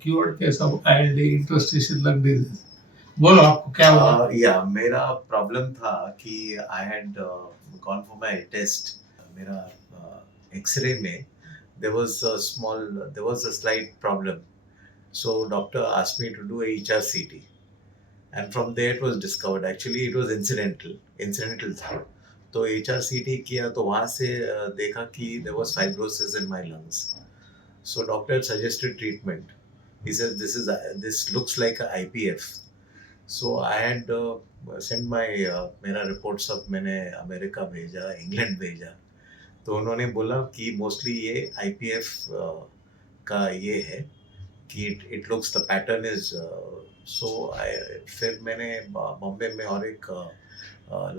cured case of ILD, interstitial lung disease. बोलो आपको क्या हुआ? या मेरा प्रॉब्लम था कि I had gone for my test. मेरा एक्सरे में there was a slight problem. So doctor asked me to do a HRCT, and from there it was discovered. Actually it was incidental था. तो HRCT किया तो वहाँ से देखा कि there was fibrosis in my lungs. So doctor suggested treatment. He says this looks like a IPF. So I had sent my मेरा report सब मैंने अमेरिका भेजा, इंग्लैंड भेजा. तो उन्होंने बोला कि मोस्टली ये IPF का ये है कि it looks the pattern is फिर मैंने बॉम्बे में और एक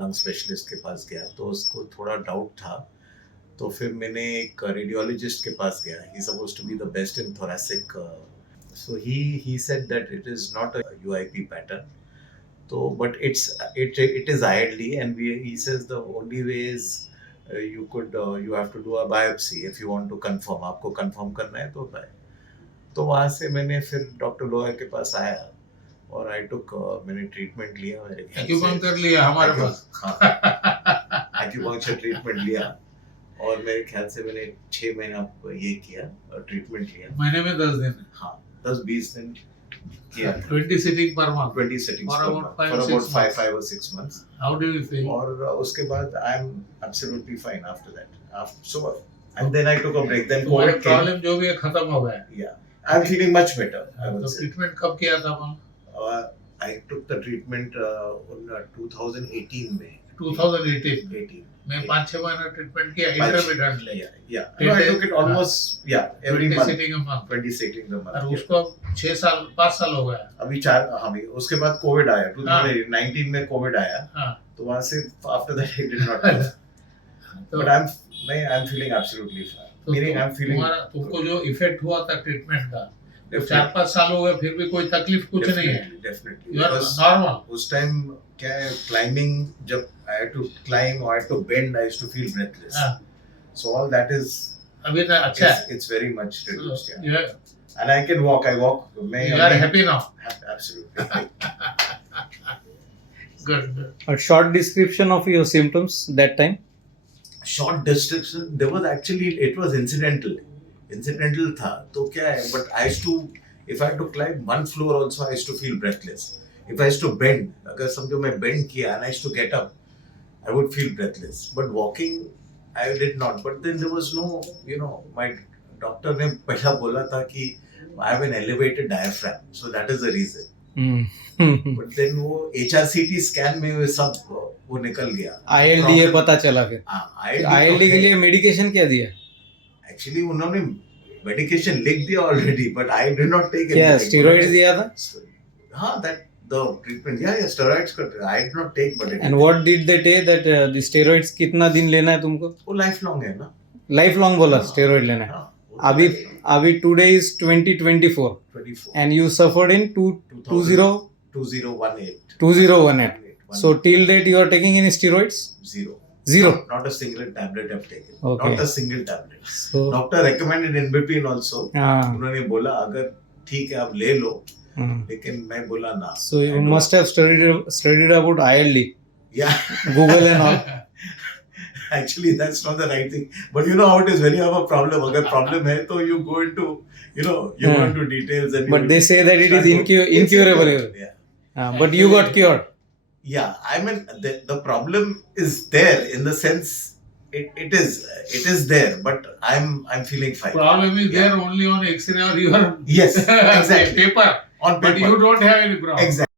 लंग स्पेशलिस्ट के पास गया तो उसको थोड़ा डाउट था. तो फिर मैंने एक रेडियोलॉजिस्ट के पास गया. He supposed to be the best in thoracic. So he said that it is not a UIP pattern. So, but it is ILD, and he says the only way is you have to do a biopsy if you want to confirm. आपको confirm करना है तो वहाँ से मैंने फिर doctor लोहा के पास आया और मैंने ट्रीटमेंट लिया. मेरे एक्यूपंक्चर लिया हमारे पास. एक्यूपंक्चर ट्रीटमेंट लिया और मेरे ख्याल से मैंने 6 महीना ये किया ट्रीटमेंट लिया. महीने में 10 दिन. हाँ, 10-20 दिन किया. 20 sitting per month. 20 sittings for about 5 or 6 months. How do you feel? और उसके बाद I am absolutely fine after that. So and then I took a break. Then तुम्हारे COVID came. प्रॉब्लम जो भी है खत्म हो गया. Yeah, I'm feeling much better. तो ट्रीटमेंट कब किया था आप? I took the treatment in 2018 में. 2018 मैं 5-6 महीना ट्रीटमेंट किया intermittently. Yeah. No, I took it almost every month. 20 sitting a month. 20 sitting a month. और उसको 5 साल हो गया. अभी 4 हाँ भी उसके बाद कोविड आया. 2019 में कोविड आया. तो वहाँ से after that I did not go. But I'm feeling absolutely fine. Meaning I'm feeling. तुमको जो इफेक्ट हुआ था ट्रीटमेंट का 4-5 साल हो गए फिर भी कोई तकलीफ कुछ नहीं है. Definitely. You are normal. उस टाइम क्या है climbing जब I had to climb or I had to bend I used to feel breathless. So all that is अभी तो अच्छा है. It's very much reduced. So, yeah. And I can walk. I walk. You are happy now. Absolutely. Good. A short description of your symptoms that time. Short description. There was actually it was incidental था. तो क्या है? But I used to if I had to climb one floor also I used to feel breathless. If I used to bend, अगर समझो मैं bend किया and I used to get up, I would feel breathless. But walking, I did not. But then there was no, my doctor ने पहला बोला था कि I have an elevated diaphragm, so that is the reason. But then वो HRCT scan में वो सब वो निकल गया. ILD ये पता चला फिर. ILD के लिए मेडिकेशन क्या दिया? Actually उन्होंने मेडिकेशन लिख दिया already, but I did not take it. क्या स्टेरॉइड्स दिया था? हाँ, that the treatment. Yeah, steroids I did not take, but and what did they say that the steroids कितना दिन लेना है तुमको? वो lifelong है ना. Lifelong बोला steroid लेना है. अभी today is 2024 and you suffered in 2018. 2018. So till date you are taking any steroids? Zero. Not a single tablet I've taken. Okay. Not a single tablet. So doctor recommended in between also. उन्होंने बोला अगर ठीक है आप ले लो. लेकिन मैं बोला ना. So you must have studied about ILD. Yeah. Google and all. Actually that's not the right thing. But you know how it is when you have a problem. अगर problem है तो you go into go into details and. But they say that it is incurable. Yeah. But you got cured. Yeah, I mean the problem is there in the sense it is there, but I'm feeling fine. Problem is there only on X-ray or your yes exactly paper. On paper. But you don't have any problem. Exactly.